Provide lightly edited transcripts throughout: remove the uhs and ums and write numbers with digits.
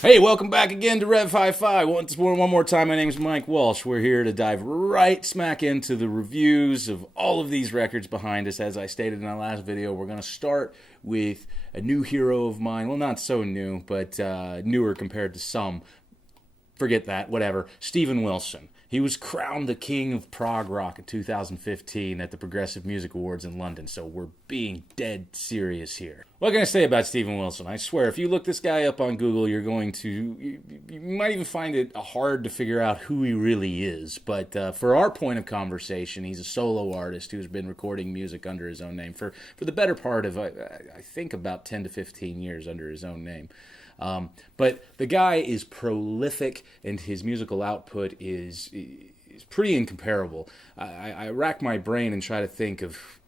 Hey, welcome back again to Rev HiFi. One more time, my name is Mike Walsh. We're here to dive right smack into the reviews of all of these records behind us. As I stated in our last video, we're going to start with a new hero of mine. Well, not so new, but newer compared to some. Forget that, whatever. Steven Wilson. He was crowned the king of prog rock in 2015 at the Progressive Music Awards in London, so we're being dead serious here. What can I say about Steven Wilson? I swear, if you look this guy up on Google, you're going to... You might even find it hard to figure out who he really is. But for our point of conversation, he's a solo artist who's been recording music under his own name for the better part of, I think, about 10 to 15 years under his own name. But the guy is prolific, and his musical output is pretty incomparable. I rack my brain and try to think of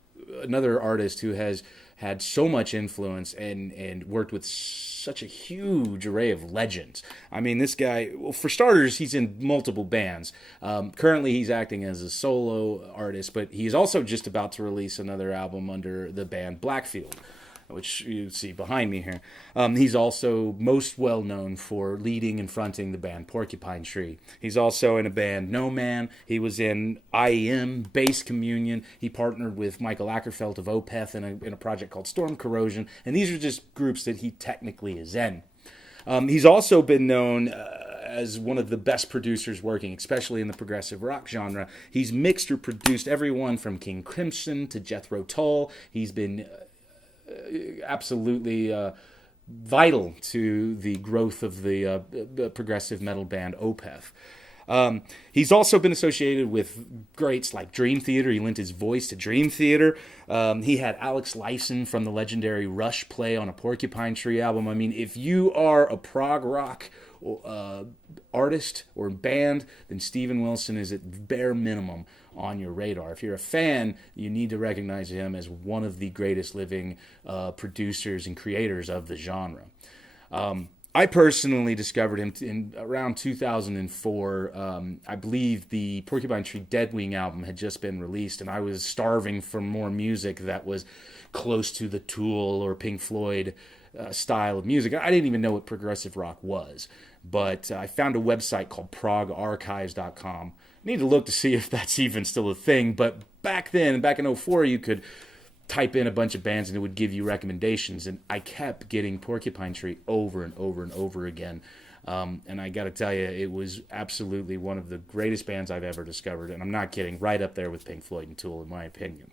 another artist who has had so much influence and worked with such a huge array of legends. I mean, this guy, well, for starters, he's in multiple bands. Currently, he's acting as a solo artist, but he's also just about to release another album under the band Blackfield, which you see behind me here. He's also most well known for leading and fronting the band Porcupine Tree. He's also in a band No Man. He was in IEM, Bass Communion. He partnered with Michael Ackerfeld of Opeth in a project called Storm Corrosion. And these are just groups that he technically is in. He's also been known as one of the best producers working, especially in the progressive rock genre. He's mixed or produced everyone from King Crimson to Jethro Tull. He's been absolutely vital to the growth of the progressive metal band Opeth. He's also been associated with greats like Dream Theater. He lent his voice to Dream Theater. He had Alex Lifeson from the legendary Rush play on a Porcupine Tree album. I mean, if you are a prog rock artist or band, then Steven Wilson is at bare minimum on your radar. If you're a fan, you need to recognize him as one of the greatest living producers and creators of the genre. I personally discovered him in around 2004. I believe the Porcupine Tree Deadwing album had just been released, and I was starving for more music that was close to the Tool or Pink Floyd style of music. I didn't even know what progressive rock was, but I found a website called progarchives.com. Need to look to see if that's even still a thing, but back in 04, you could type in a bunch of bands and it would give you recommendations, and I kept getting Porcupine Tree over and over and over again. And I got to tell you, it was absolutely one of the greatest bands I've ever discovered, and I'm not kidding, right up there with Pink Floyd and Tool, in my opinion.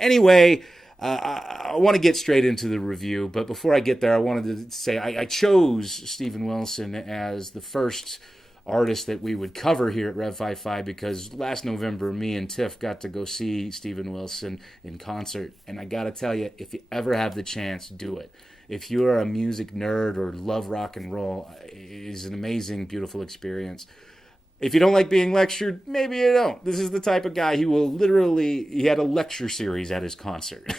Anyway, I want to get straight into the review, but before I get there, I wanted to say I chose Steven Wilson as the first artist that we would cover here at Rev HiFi because last November, me and Tiff got to go see Steven Wilson in concert, and I got to tell you, if you ever have the chance, do it. If you're a music nerd or love rock and roll, it is an amazing, beautiful experience. If you don't like being lectured, maybe you don't. This is the type of guy he had a lecture series at his concert.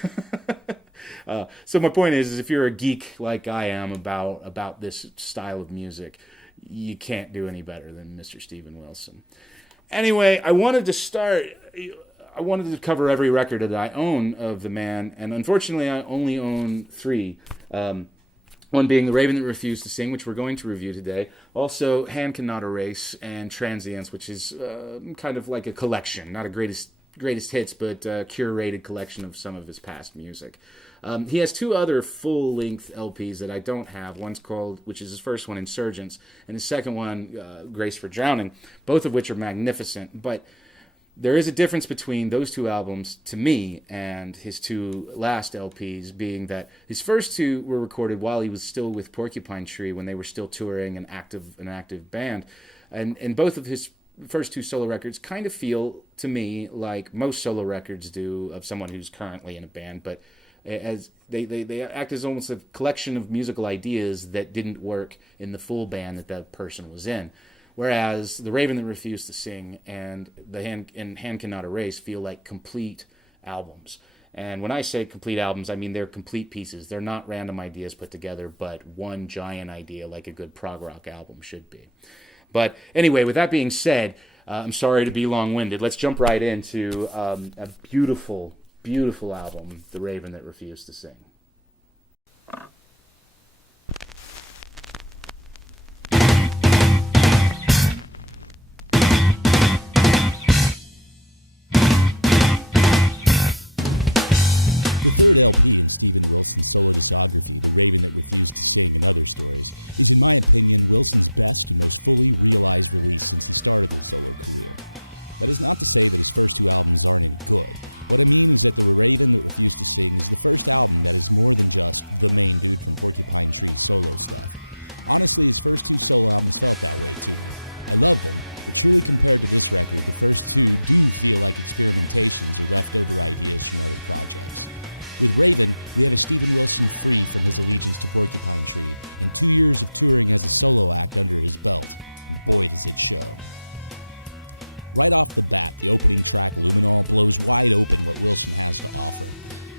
So my point is if you're a geek like I am about this style of music, you can't do any better than Mr. Steven Wilson. Anyway, I wanted to cover every record that I own of the man, and unfortunately I only own 3. One being The Raven That Refused to Sing, which we're going to review today. Also, Hand Cannot Erase and Transience, which is kind of like a collection, not a greatest hits, but a curated collection of some of his past music. He has 2 other full-length LPs that I don't have. One's called, which is his first one, Insurgents, and his second one, Grace for Drowning, both of which are magnificent. But there is a difference between those 2 albums, to me, and his 2 last LPs, being that his first 2 were recorded while he was still with Porcupine Tree, when they were still touring an active band. And both of his first 2 solo records kind of feel, to me, like most solo records do of someone who's currently in a band, but as they act as almost a collection of musical ideas that didn't work in the full band that person was in. Whereas The Raven That Refused to Sing and Hand Cannot Erase feel like complete albums. And when I say complete albums, I mean they're complete pieces. They're not random ideas put together, but one giant idea like a good prog rock album should be. But anyway, with that being said, I'm sorry to be long-winded. Let's jump right into a beautiful, beautiful album, The Raven That Refused to Sing. The third LP in Steven Wilson's solo discography, The Raven That Refused to Sing and Other Stories, is in my opinion Wilson's best and most fully realized release since he started his solo career. That is not to say that his first two albums aren't any good. What I mean is that The Raven That Refused to Sing is the first album that is more than just the main dude from Porcupine Tree solo stuff. Honestly, his first two solo albums felt that way to me. I love them, but truly compared to this record, the first two do feel like experimentations or leftover ideas from other projects. With Raven, we have a Steven Wilson free from his allegiance to Porcupine Tree, and 2 years of touring as a solo act under his belt. And boy, does it show. Right off the bat, the opening track, Luminol, blows wide open what Wilson has to offer.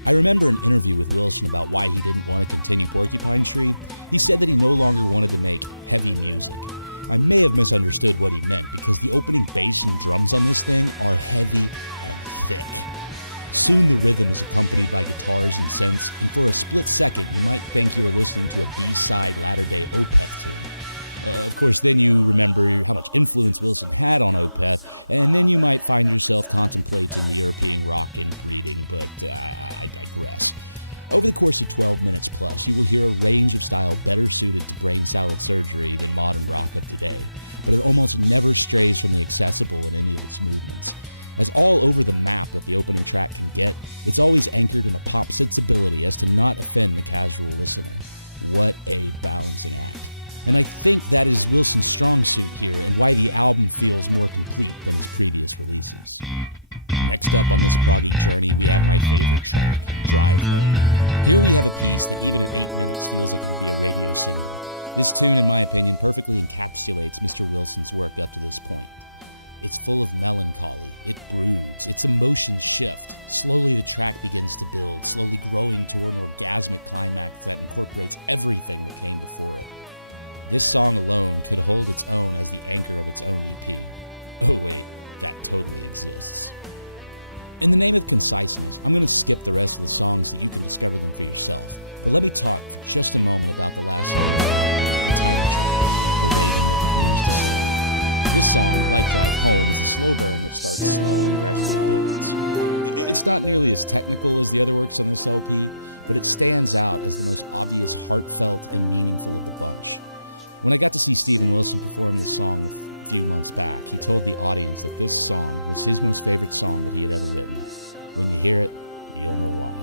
I remember an interview with Wilson about why he didn't want to continue Porcupine Tree. He said that he no longer wanted to make heavy music. I may have misunderstood what he meant, because the opening bass and drums on this thing are heavy and thick. Soon the rhythm is accompanied by guitars and synths, and for a split second you might think you are listening to a B-side latter-day Opeth tune. Of course, then you remember how much influence Wilson had on Opeth, and then you might find yourself contemplating the European rock inbreeding, but I digress. Over the course of 12 minutes plus, you will hear a range of style better suited to brain salad surgery than modern rock of today, but it almost never strays from the accessible in any of its movements. As all over the map that the opening track can get, it's always anchored in a pop sensibility as to not offend the casual listener. What a balancing act. And I think that is Wilson's strong suit here and why the album feels more complete than his previous releases. Next up on this proggy journey, we have my favorite track, Drive Home. Here we have a piece that even at 8 minutes feels like it could be a radio single. This tune, in my opinion, perfectly encapsulates Mr. Wilson's work up to this point. It's full of melancholy, it broods, its emotions shift. Slowly the track begins to build, slowly growing toward an orgasmic climax that incorporates everything that came before it. This song alone could hold its own as the anchor of its own EP. Oh wait, that totally exists. In the name of conciseness, I'm going to skip the rest of the songs so that you can discover them for yourself. But let me talk for just a moment about the last song of the album, the title track, The Raven That Refused to Sing. This song, like Drive Home, is a slow burn that starts slow and gradually builds. It's not nearly as technical as the other works on this LP, but it stands out as the most obvious, heartfelt, and meaningful of the bunch. When I got to see Steven Wilson perform this song a few months back, he told the audience that this song was his most favorite song that he had ever written. When you hear it, you'll know why.